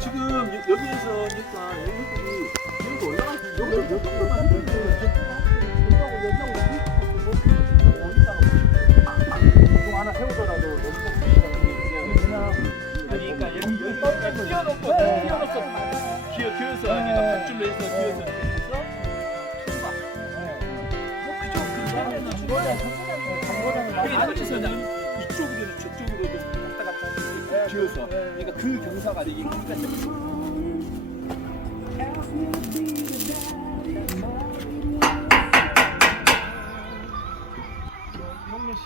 지금 여기에서 그러니까 얘네들이 여기 올라가서 여기 정도만 해도 공 하나 세우더라도 너무 그냥 그러니까 여기까지 끼워놓고 기어서 아니라 밧줄로 해서 기어서 장고장은 이쪽으로도 저쪽으로도 왔다 갔다 기어서 그러니까 그 경사가 이게 형님 씨